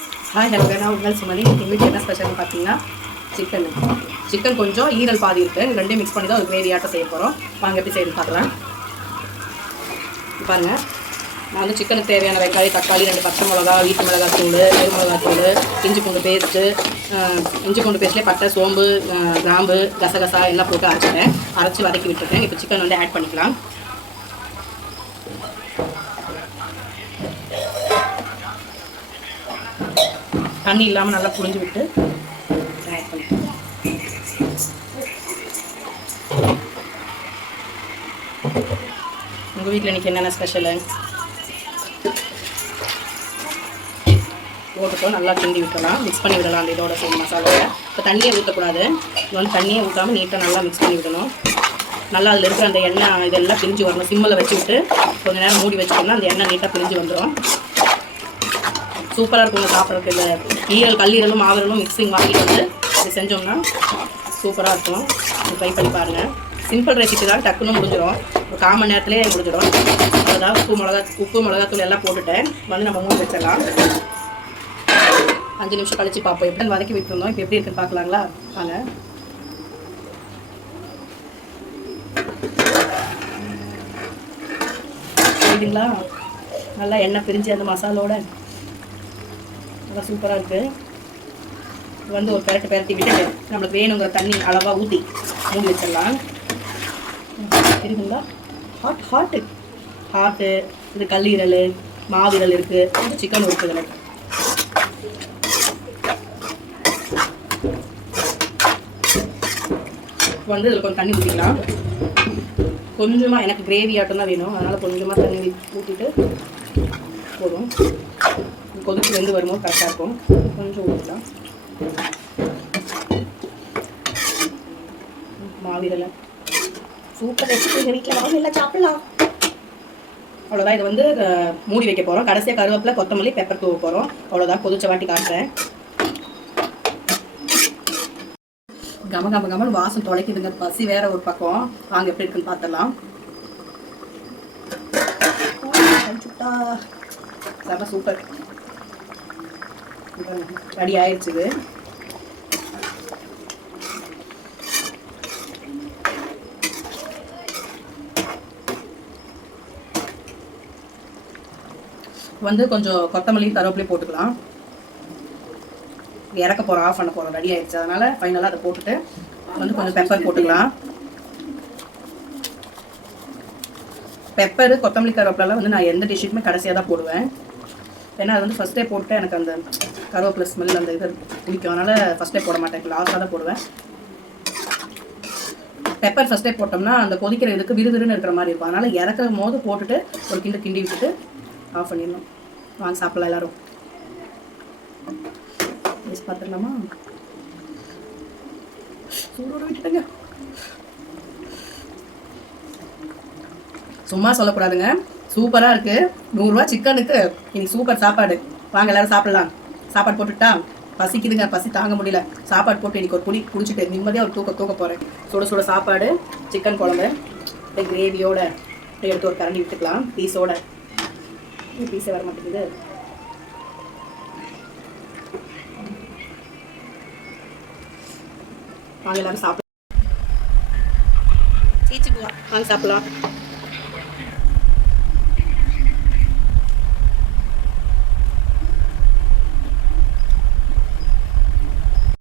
Hi hello நான் உங்கள் சுமதி. எங்கள் வீட்டில் என்ன ஸ்பெஷல்னு பார்த்தீங்கன்னா சிக்கன் கொஞ்சம் ஈரல் பாதி இருக்குது. ரெண்டையும் மிக்ஸ் பண்ணி தான் ஒரு கிரேவி ஆட்டம் செய்ய போகிறோம். வாங்க எப்படி செய்யணும் பார்க்கலாம். பாருங்கள், நான் வந்து சிக்கனுக்கு தேவையான வெங்காயம், தக்காளி, 2 பச்சை மிளகா, வீட்டு மிளகாத்தூள், வெறும் மிளகாத்தூள், இஞ்சி பூண்டு பேஸ்ட்லேயே பட்டை, சோம்பு, கிராம்பு, கசகசா எல்லாம் போட்டு அரைச்சி வதக்கி விட்டுருக்கேன். இப்போ சிக்கன் வந்து ஆட் பண்ணிக்கலாம். தண்ணி இல்லாமல் நல்லா புழிஞ்சு விட்டு ஆட் பண்ணிக்கலாம். உங்கள் வீட்டில் இன்றைக்கி என்னென்ன ஸ்பெஷலு போட்டுட்டோம். நல்லா கிண்டி விட்டுடலாம், மிக்ஸ் பண்ணி விடலாம். அந்த இதோட சேர்ந்து மசாலாவை இப்போ தண்ணியே ஊற்றக்கூடாது. இது வந்து தண்ணியே ஊற்றாமல் நீட்டாக நல்லா மிக்ஸ் பண்ணி விடணும். நல்லா அதில் இருக்கிற அந்த எண்ணெய் இதெல்லாம் பிரிஞ்சு வரணும். சிம்மில் வச்சு விட்டு கொஞ்சம் நேரம் மூடி வச்சுட்டோம்னா அந்த எண்ணெய் நீட்டாக பிரிஞ்சு வந்துடும். சூப்பராக இருக்குங்க சாப்பிட்றதுக்கு. இந்த ஈரல், கல்லீரலும் மாவிரலும் மிக்சிங் வாங்கிட்டு வந்து இது செஞ்சோம்னா சூப்பராக இருக்கும். ட்ரை பண்ணி பாருங்கள். சிம்பிள் ரெசிபி தான், டக்குன்னு முடிஞ்சிடும். ஒரு 1/4 மணி நேரத்துலேயே முடிஞ்சிடும். அதாவது உப்பு மிளகாத்தூள் எல்லாம் போட்டுட்டேன். வந்து நம்ம மூடி வச்சிடலாம். 5 நிமிஷம் கழிச்சு பார்ப்போம். எப்படி வதக்கி விட்டுருந்தோம், இப்போ எப்படி இருக்குன்னு பார்க்கலாங்களா? வாங்க. சரிங்களா, நல்லா எண்ணெய் பிரிஞ்சு அந்த மசாலோட நல்லா சூப்பராக இருக்குது. வந்து ஒரு பெரட்டி விட்டுட்டு நம்மளுக்கு வேணுங்கிற தண்ணி அளவாக ஊற்றி மூடி வச்சிடலாம். இருக்குங்களா? ஹார்ட்டு இது கல்லீரல், மாவிரல் இருக்குது, சிக்கன் இருக்குது. எனக்கு வந்து இதில் கொஞ்சம் தண்ணி ஊற்றிக்கலாம். கொஞ்சமாக எனக்கு கிரேவி ஆட்டம் தான் வேணும், அதனால் கொஞ்சமாக தண்ணி ஊற்றிட்டு போதும். கொதிச்சு வெந்து வரும்போது கரெக்டாக இருக்கும். கொஞ்சம் ஊற்றலாம். மாவிரலை சூப்பர் ரெசிபி. வீட்டில் மாவிரலை சாப்பிடலாம். அவ்வளோதான். இது வந்து மூடி வைக்க போகிறோம். கடைசியாக கருவேப்பிலை, கொத்தமல்லி, பெப்பர் தூவ போகிறோம். அவ்வளோதான். கொதிச்ச வாட்டி காட்டுறேன். கம வாசம் தொலைக்குதுங்க. பசி வேற ஒரு பக்கம். வாங்க எப்படி இருக்குன்னு பார்த்துடலாம். செம சூப்பர். ரெடி ஆயிடுச்சு. வந்து கொஞ்சம் கொத்தமல்லி, கருவேப்பிலையும் போட்டுக்கலாம். இறக்க போகிறோம், ஆஃப் பண்ண போகிறோம். ரெடி ஆயிடுச்சு. அதனால் ஃபைனலாக அதை போட்டுட்டு வந்து கொஞ்சம் பெப்பர் போட்டுக்கலாம். பெப்பரு, கொத்தமல்லி, கருவேப்பிலாம் வந்து நான் எந்த டிஷ்ஷுக்குமே கடைசியாக தான் போடுவேன். ஏன்னா அது வந்து ஃபஸ்ட்டே போட்டு எனக்கு அந்த கருவேப்பிலை ஸ்மெல் அந்த இது பிடிக்கும். அதனால் ஃபஸ்ட்டே போட மாட்டேன், லாஸ்ட்டாக தான் போடுவேன். பெப்பர் ஃபஸ்ட்டே போட்டோம்னா அந்த கொதிக்கிற இதுக்கு விறுவிறுன்னு இருக்கிற மாதிரி இருக்கும். அதனால் இறக்கும் போது போட்டுட்டு ஒரு கிண்டி விட்டுட்டு ஆஃப் பண்ணிடணும். வாங்க சாப்பிடலாம் எல்லோரும். பார்த்துக்கலாமா? சூடோட விட்டுட்டுங்க. சும்மா சொல்லக்கூடாதுங்க, சூப்பராக இருக்குது. 100 ரூபா சிக்கனுக்கு இன்னைக்கு சூப்பர் சாப்பாடு. வாங்க எல்லாரும் சாப்பிடலாம். சாப்பாடு போட்டுட்டா பசிக்குதுங்க, பசி தாங்க முடியல. சாப்பாடு போட்டு இன்னைக்கு ஒரு குடிச்சிட்டு நிம்மதியாக ஒரு தூக்க போகிறேன். சுட சாப்பாடு, சிக்கன் குழம்பு, கிரேவியோட எடுத்து ஒரு கரண்டி விட்டுக்கலாம். பீஸோட பீஸே வர மாட்டேங்குது. வாங்க எல்லாரும் சாப்பிடலாம். வாங்க சாப்பிடலாம்.